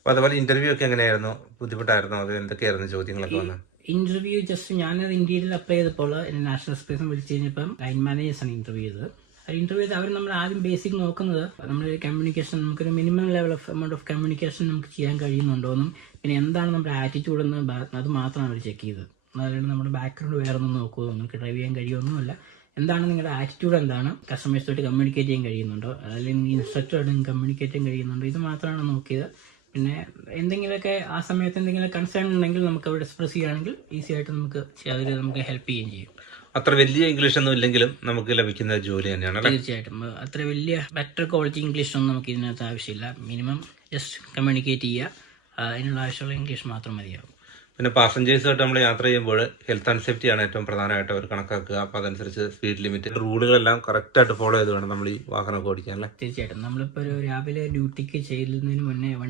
അപ്പോൾ അതുപോലെ ഇന്റർവ്യൂ ഒക്കെ എങ്ങനെയായിരുന്നു? ബുദ്ധിമുട്ടായിരുന്നോ? അത് എന്തൊക്കെയായിരുന്നു ചോദ്യങ്ങളൊക്കെ വന്നത്? ഇന്റർവ്യൂ ജസ്റ്റ് ഞാനത് ഇന്ത്യയിൽ അപ്ലൈ ചെയ്തപ്പോൾ എന്നെ നാഷണൽ എക്സ്പ്രസ് വിളിച്ചു കഴിഞ്ഞപ്പം ലൈൻ മാനേജേഴ്സാണ് ഇന്റർവ്യൂ ചെയ്തത്. ഇന്റർവ്യൂ ചെയ്ത് അവർ നമ്മൾ ആദ്യം ബേസിക് നോക്കുന്നത് നമ്മുടെ കമ്മ്യൂണിക്കേഷൻ, നമുക്കൊരു minimum level of amount of communication നമുക്ക് ചെയ്യാൻ കഴിയുന്നുണ്ടോയെന്നും പിന്നെ എന്താണ് നമ്മുടെ ആറ്റിറ്റ്യൂഡ് എന്ന് അത് മാത്രമാണ് അവർ ചെക്ക് ചെയ്തത്. അതായത് നമ്മുടെ ബാക്ക്ഗ്രൗണ്ട് വേറെ ഒന്നും നോക്കുമോ, നിങ്ങൾക്ക് ഡ്രൈവ് ചെയ്യാൻ കഴിയുമൊന്നുമല്ല. എന്താണ് നിങ്ങളുടെ ആറ്റിറ്റ്യൂഡ്, എന്താണ് കസ്റ്റമേഴ്സുമായിട്ട് കമ്മ്യൂണിക്കേറ്റ് ചെയ്യാൻ കഴിയുന്നുണ്ടോ, അല്ലെങ്കിൽ ഇൻസ്ട്രക്ടറായിട്ട് കമ്മ്യൂണിക്കേറ്റ് ചെയ്യാൻ കഴിയുന്നുണ്ടോ, ഇത് മാത്രമാണ് നോക്കിയത്. പിന്നെ എന്തെങ്കിലുമൊക്കെ ആ സമയത്ത് എന്തെങ്കിലും കൺസേൺ ഉണ്ടെങ്കിൽ നമുക്ക് അവിടെ എക്സ്പ്രസ് ചെയ്യുകയാണെങ്കിൽ ഈസി ആയിട്ട് നമുക്ക് ഹെൽപ്പ് ചെയ്യുകയും ചെയ്യും. അത്ര വലിയ ഇംഗ്ലീഷ് ഒന്നും ഇല്ലെങ്കിലും നമുക്ക് ലഭിക്കുന്ന ജോലി തന്നെയാണ്. തീർച്ചയായിട്ടും അത്ര വലിയ ബെറ്റർ ക്വാളിറ്റി ഇംഗ്ലീഷ് ഒന്നും നമുക്ക് ഇതിനകത്ത് ആവശ്യമില്ല. മിനിമം ജസ്റ്റ് കമ്മ്യൂണിക്കേറ്റ് ചെയ്യുക, അതിനുള്ള ആവശ്യമുള്ള ഇംഗ്ലീഷ് മാത്രം മതിയാവും. പിന്നെ പാസഞ്ചേഴ്സുമായിട്ട് നമ്മൾ യാത്ര ചെയ്യുമ്പോൾ ഹെൽത്ത് ആൻഡ് സേഫ്റ്റി ആണ് ഏറ്റവും പ്രധാനമായിട്ട് അവർ കണക്കാക്കുക. അപ്പോൾ അതനുസരിച്ച് സ്പീഡ് ലിമിറ്റ് റൂളുകളെല്ലാം കറക്റ്റായിട്ട് ഫോളോ ചെയ്ത് വേണം നമ്മൾ ഈ വാഹനമൊക്കെ ഓടിക്കാൻ അല്ലേ? തീർച്ചയായിട്ടും നമ്മളിപ്പോൾ ഒരു രാവിലെ ഡ്യൂട്ടിക്ക് ചെയ്യുന്നതിന് മുന്നേ വണ്ടി